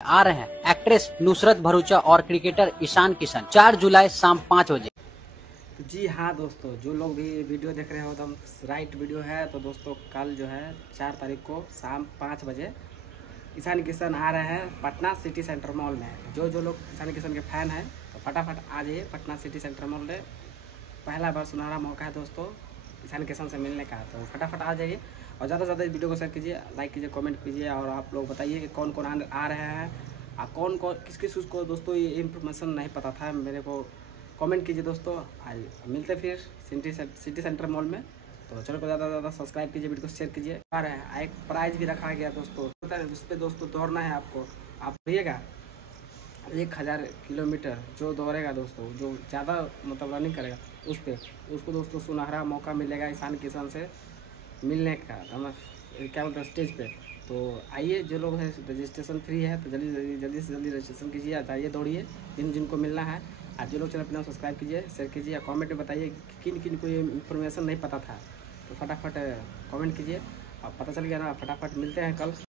आ रहे हैं एक्ट्रेस नुसरत भरूचा और क्रिकेटर ईशान किशन 4 जुलाई शाम 5 बजे। तो जी हाँ दोस्तों, जो लोग भी वीडियो देख रहे हो एकदम राइट वीडियो है। तो दोस्तों कल जो है 4 तारीख को शाम 5 बजे ईशान किशन आ रहे हैं पटना सिटी सेंटर मॉल में। जो जो लोग ईशान किशन के फ़ैन हैं तो फटाफट आ जाइए पटना सिटी सेंटर मॉल में। पहला बार सुनहरा मौका है दोस्तों ईशान किशन से मिलने का, तो फटाफट आ जाइए और ज़्यादा से ज़्यादा इस वीडियो को शेयर कीजिए, लाइक कीजिए, कमेंट कीजिए। और आप लोग बताइए कि कौन कौन आ रहे हैं, कौन कौन किस किस को दोस्तों ये इन्फॉर्मेशन नहीं पता था मेरे को। कमेंट कीजिए दोस्तों। आज मिलते फिर सिटी सेंटर मॉल में। तो चलो को ज़्यादा से ज़्यादा सब्सक्राइब कीजिए, वीडियो को शेयर कीजिए। आ रहे हैं एक प्राइज़ भी रखा गया दोस्तों, पता है उस पर दोस्तों दौड़ना है आपको। आप रहिएगा 1000 किलोमीटर जो दौड़ेगा दोस्तों, जो ज़्यादा मतलब रनिंग करेगा उसको दोस्तों सुनहरा मौका मिलेगा ईशान किशन से मिलने का। हम क्या बोलते हैं स्टेज पे। तो आइए, जो लोग हैं रजिस्ट्रेशन फ्री है, तो जल्दी से जल्दी रजिस्ट्रेशन कीजिए, जाइए दौड़िए जिनको मिलना है। आज जो लोग चैनल अपना सब्सक्राइब कीजिए, शेयर कीजिए या कमेंट में बताइए किन किन को ये इन्फॉर्मेशन नहीं पता था। तो फटाफट कमेंट कीजिए, अब पता चल गया ना। फटाफट मिलते हैं कल।